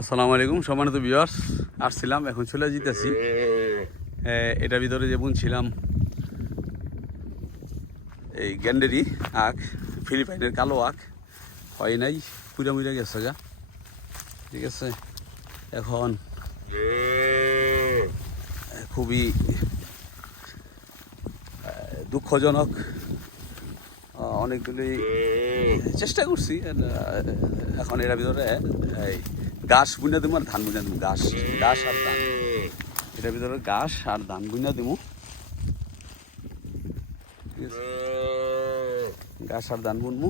আসসালামু আলাইকুম সম্মানিত ভিউয়ার্স, আসছিলাম এখন চলে যেতেছি। এটার ভিতরে যে বুনছিলাম এই গ্যান্ডেরি আখ, ফিলিপাইনের কালো আখ, হয় নাই, পুরা মুড়ে গেছে গা। ঠিক আছে, এখন খুবই দুঃখজনক, অনেকগুলি চেষ্টা করছি। এখন এর ভিতরে এই ঘাস বুনে দেবো আর ধান বুনে দেবো, ঘাস আর ধান, এটার ভিতরে ঘাস আর ধান বুনে দেবো। ঠিক আছে, ঘাস আর ধান বুনবো।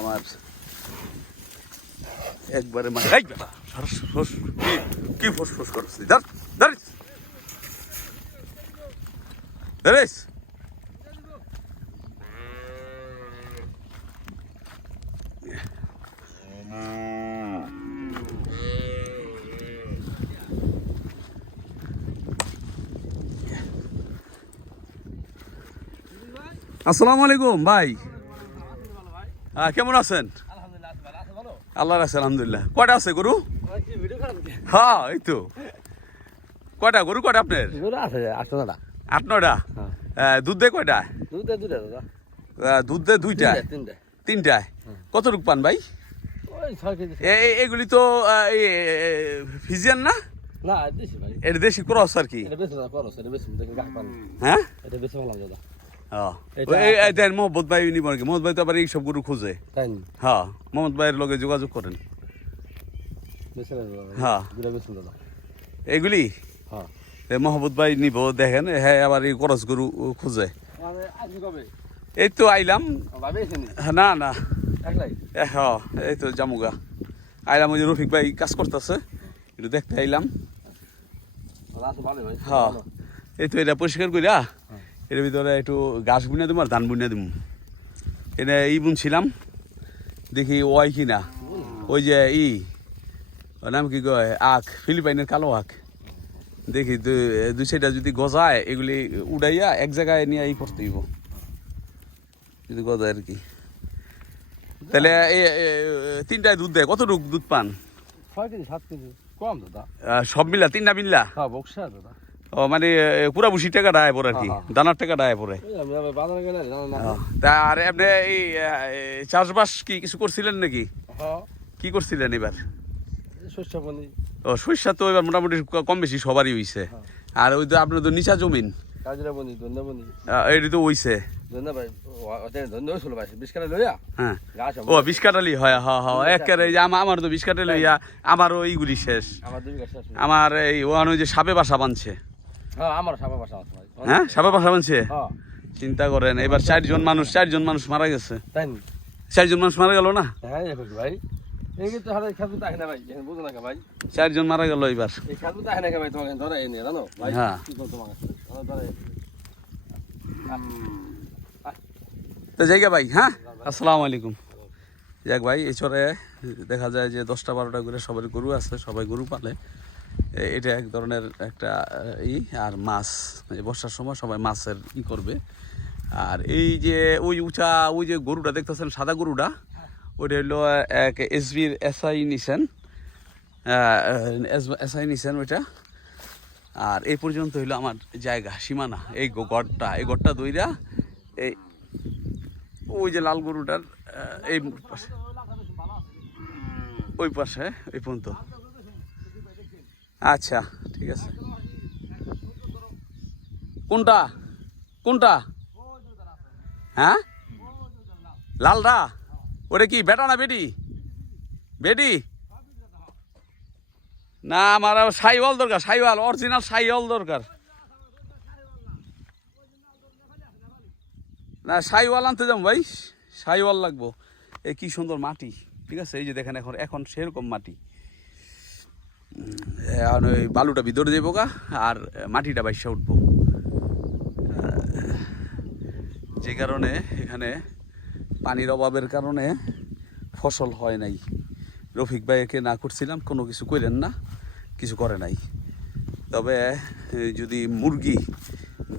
আমার একবারে মানে কি ফোস ফোস করছি, দাঁড়িস আসসালামু আলাইকুম ভাই, কেমন আছেন? আল্লাহ রাখছে আলহামদুলিল্লাহ। কয়টা আছে গরু? হ্যাঁ এই তো। কয়টা গরু, কয়টা আপনার? আট নয়টা। দুধ দেয় কয়টা? দুধ দেয় দুইটা, তিনটায়। কতটুকু পান ভাই? এগুলি তো ফিজিয়ান না? এটা দেশি ক্রস আর কি। হ্যাঁ দেন মোহাম্মদ ভাই নিব নাকি? মোহাম্মদ ভাই তো আবার এইসব গরু খুঁজে। হ্যাঁ, মোহাম্মদ ভাইয়ের লগে যোগাযোগ করেন। হ্যাঁ এইগুলি মোহাম্মদ ভাই নিব, দেখেন। হ্যাঁ, আবার এই করস গরু খুঁজে। এই তো আইলাম। না না, হ্যাঁ এই তো জামুগা আইলাম। ওই যে রফিক ভাই কাজ করতেছে, একটু দেখতে আইলাম। হ্যাঁ এই তো এটা পরিষ্কার করিয়া এর ভিতরে একটু ঘাস বুনে দেবো আর ধান বুনে দেবো। এটা বুনছিলাম, দেখি ওই কিনা ওই যে নাম কি কয় আখ, ফিলিপাইনের কালো আখ। দেখি দুই সাইডটা যদি গজায়, এগুলি উড়াইয়া এক জায়গায় নিয়ে করতে দিব যদি গজায় আর কি। তাহলে তিনটায় দুধ দেয়। কতটুকু দুধ পান? 6 কেজি 7 কেজি কম দাদা। সব মিলা তিনটা মিললা? হ্যাঁ বক্সা দাদা। ও মানে পুরা ভুসি টাকা ডায় পরে আর কি, দানার টাকা ডায় পরে। তা আর এমনি এই চাষবাস কি কিছু করছিলেন নাকি? কি করছিলেন এবার? ও সরিষা তো এবার মোটামুটি কম বেশি সবারই হইছে। আর ওই তো আপনার তো নিচা জমিন, এটি তো হইছে। হ্যাঁ ও 20 কাঠালি হয়। হ্যাঁ হ্যাঁ একেবারে আমার তো 20 কাঠা লইয়া আমারও এইগুলি শেষ। আমার এই ওখানে যে সাপে বাসা বাঁধছে। হ্যাঁ সাপে বাসা বাঁধছে। চিন্তা করেন, এবার 4জন মানুষ মারা গেছে। 4জন মানুষ মারা গেল না? 4জন মারা গেল এবার। হ্যাঁ তো জায়গা ভাই। হ্যাঁ আসসালামু আলাইকুম। যাক ভাই, এছাড়া দেখা যায় যে 10টা-12টা করে সবার গরু আছে, সবাই গরু পালে। এটা এক ধরনের একটা আর মাছ, বর্ষার সময় সবাই মাছের করবে। আর এই যে ওই উঁচা ওই যে গরুটা দেখতেছেন, সাদা গরুটা, ওইটা হইলো এক এসবির এসআই নিছেন ওইটা। আর এই পর্যন্ত হইলো আমার জায়গা সীমানা। এই গড়টা দইরা এই ওই যে লাল গরুটার এই পাশে, ওই পাশে ওই পর্যন্ত। আচ্ছা ঠিক আছে। কোনটা কোনটা? হ্যাঁ লালটা? ওটা কি বেটা না বেটি? বেটি না, আমার সাইওয়াল দরকার, সাইওয়াল, অরিজিনাল সাইওয়াল দরকার। না সাইওয়াল আনতে যাবো ভাই, সাইওয়াল লাগবো। এই কি সুন্দর মাটি। ঠিক আছে, এই যে দেখেন এখন সেরকম মাটি। ওই বালুটা ভিতরে যাবো গা, আর মাটিটা বাইসা উঠবো। যে কারণে এখানে পানির অভাবের কারণে ফসল হয় নাই। রফিক ভাইকে না করছিলাম, কোনো কিছু কইলেন না, কিছু করে নাই। তবে যদি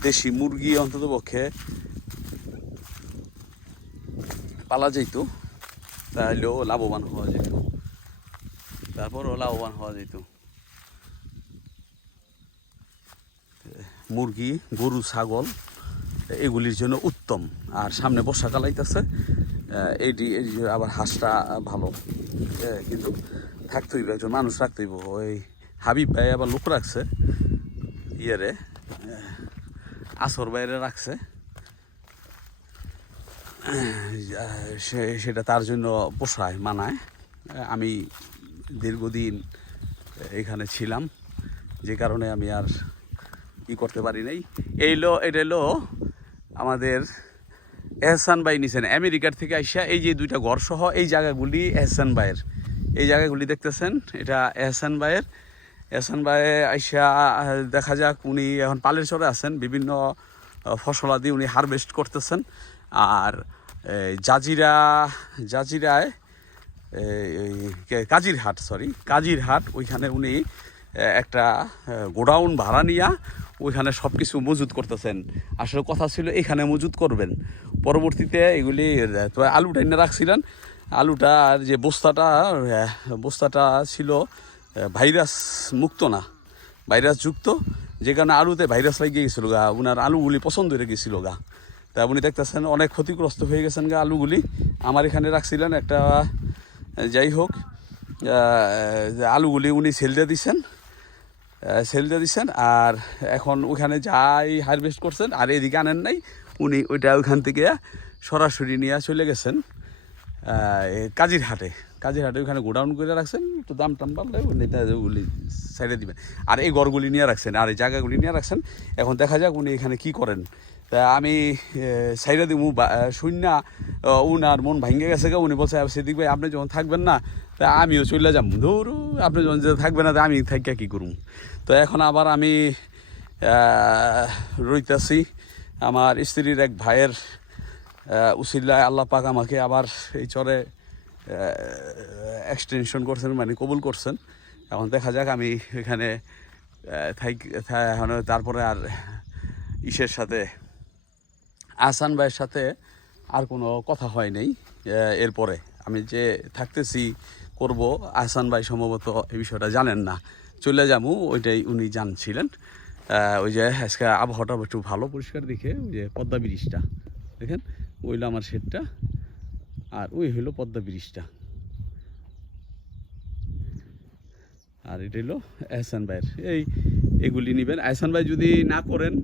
দেশি মুরগি অন্তত পক্ষে পালা যাইতো, তাহলেও লাভবান হওয়া যেত, তারপরও লাভবান হওয়া যেত। মুরগি, গরু, ছাগল এগুলির জন্য উত্তম। আর সামনে বর্ষাকাল আইতেছে, এইটি আবার হাঁসটা ভালো, কিন্তু থাকতে হইবে, একজন মানুষ রাখতে হইব। ওই হাবিব ভাই আবার লোক রাখছে, ইয়েরে আসর বাইরে রাখছে, সেটা তার জন্য পোষায়, মানায়। আমি দীর্ঘদিন এখানে ছিলাম, যে কারণে আমি আর ই করতে পারি নাই। এটা এলো আমাদের এহসান ভাই নিছেন আমেরিকার থেকে আইসা, এই যে দুইটা ঘর সহ এই জায়গাগুলি এহসান ভাইয়ের, এই জায়গাগুলি দেখতেছেন এটা এহসান ভাইয়ের। এহসান ভাই আইসা দেখা যাক, উনি এখন পালের চরে আছেন, বিভিন্ন ফসলাদি উনি হারভেস্ট করতেছেন। আর জাজিরায় কাজিরহাট ওইখানে উনি একটা গোডাউন ভাড়া নিয়া ওইখানে সব কিছু মজুত করতেছেন। আসলে কথা ছিল এখানে মজুত করবেন, পরবর্তীতে এগুলি তো আলুটা এনে রাখছিলেন, আলুটার যে বস্তাটা ছিল ভাইরাস মুক্ত না, ভাইরাস যুক্ত, যে কারণে আলুতে ভাইরাস লাগিয়ে গেছিলো গা, ওনার আলুগুলি পছন্দ হয়ে গেছিল গা। তা উনি দেখতেছেন অনেক ক্ষতিগ্রস্ত হয়ে গেছেন গা আলুগুলি। আমার এখানে রাখছিলেন একটা, যাই হোক আলুগুলি উনি সেল দিয়ে দিচ্ছেন। আর এখন ওখানে যাই হারভেস্ট করছেন, আর এদিকে আনেন নাই, উনি ওইটা ওইখান থেকে সরাসরি নিয়ে চলে গেছেন কাজিরহাটে ওখানে গোডাউন করে রাখছেন। তো দাম টাম বাড়লে উনি ওগুলি সাইডে দিবেন, আর এই ঘরগুলি নিয়ে রাখছেন, আর এই জায়গাগুলি নিয়ে রাখছেন। এখন দেখা যাক উনি এখানে কি করেন। তা আমি সাইডে দিব শূন্য, উনার মন ভাঙ্গে গেছে গা। উনি বলছে সেদিক ভাই আপনি যখন থাকবেন না, তা আমিও চলে যাবো, ধরু আপনি যখন থাকবেন না, তা আমি থাকিয়া কী করুন। তো এখন আবার আমি রইতাছি আমার স্ত্রীর এক ভাইয়ের উসিলায়, আল্লাহ পাক আমাকে আবার এই চরে এক্সটেনশন করছেন, মানে কবুল করছেন। এখন দেখা যাক আমি এখানে তারপরে আর ইসের সাথে, আহসান ভাইয়ের সাথে আর কোনো কথা হয় নাই। এরপরে আমি যে থাকতেছি করব, আহসান ভাই সম্ভবত এই বিষয়টা জানেন না, চলে যাবো ওইটাই উনি জানছিলেন। ওই যে আজকে আবহাওয়াটা একটু ভালো পরিষ্কার দেখে, ওই যে পদ্মা ব্রিজটা দেখেন, ওইলো আমার শেডটা, আর ওই হইলো পদ্মা ব্রিজটা, আর এটা হলো আহসান ভাইয়ের। এগুলি নেবেন। আহসান ভাই যদি না করেন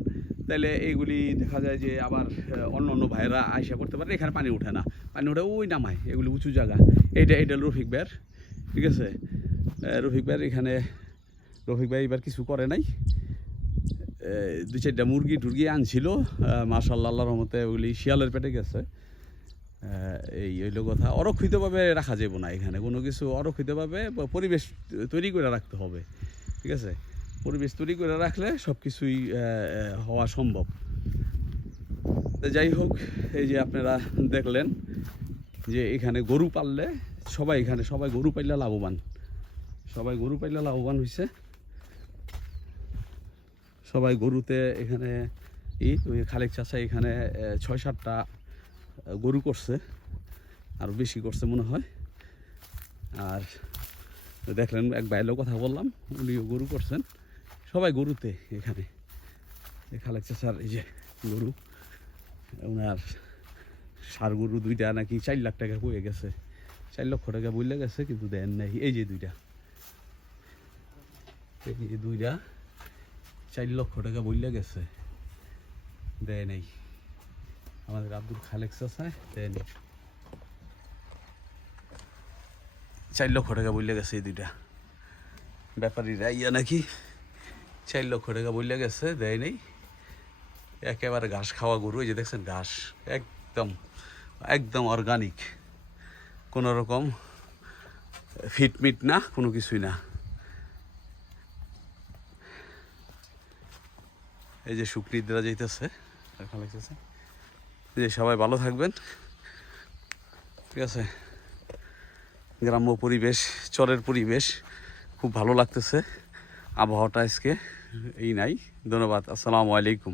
তাহলে এইগুলি দেখা যায় যে আবার অন্য ভাইয়েরা আইসা করতে পারে। এখানে পানি ওঠে না, পানি ওঠে ওই নামায়, এগুলি উঁচু জায়গা। এটা রফিক ভাইয়ের, ঠিক আছে। রফিক ভাইয়ের এখানে, রফিক ভাই এবার কিছু করে নাই, 2-4টা মুরগি টুরগি আনছিল, মাশাআল্লাহ আল্লাহর রহমতে ওগুলি শিয়ালের পেটে গেছে। এই হইলো কথা। অরক্ষিতভাবে রাখা যাব না এখানে কোনো কিছু, অরক্ষিতভাবে পরিবেশ তৈরি করে রাখতে হবে, ঠিক আছে। পরিবেশ তৈরি করে রাখলে সব কিছুই হওয়া সম্ভব। যাই হোক, এই যে আপনারা দেখলেন যে এখানে গরু পাললে সবাই গরু পাইলে লাভবান, হয়েছে। সবাই গরুতে এখানে ওই খালেক চাচা এখানে 6-7টা গরু করছে, আরও বেশি করছে মনে হয়। আর দেখলেন এক ভাইয়ের কথা বললাম, উনিও গরু করছেন, সবাই গরুতে এখানে। খালেক চাচার এই যে গরু, ওনার ষাঁড় গরু 2টা নাকি 4 লাখ টাকা পড়ে গেছে, 4 লক্ষ টাকা বললে গেছে, কিন্তু দেন নাই। এই যে 2টা 4 লক্ষ টাকা বললে গেছে, দেয় নাই। আমাদের আব্দুল খালেক চাচা দেয় নাই, 4 লক্ষ টাকা বললে গেছে। এই 2টা ব্যাপারীরা নাকি 4 লক্ষ টাকা বললে গেছে, দেয় নেই। একেবারে ঘাস খাওয়া গরু, এই যে দেখছেন ঘাস একদম অর্গানিক, কোনো রকম ফিটমিট না, কোনো কিছুই না। এই যে শুকনিদ্রা যাইতেছে, যে সবাই ভালো থাকবেন, ঠিক আছে। গ্রাম্য পরিবেশ, চরের পরিবেশ খুব ভালো লাগতেছে। আবহাওয়াটা আজকে এই নাই। ধন্যবাদ, আসসালামু আলাইকুম।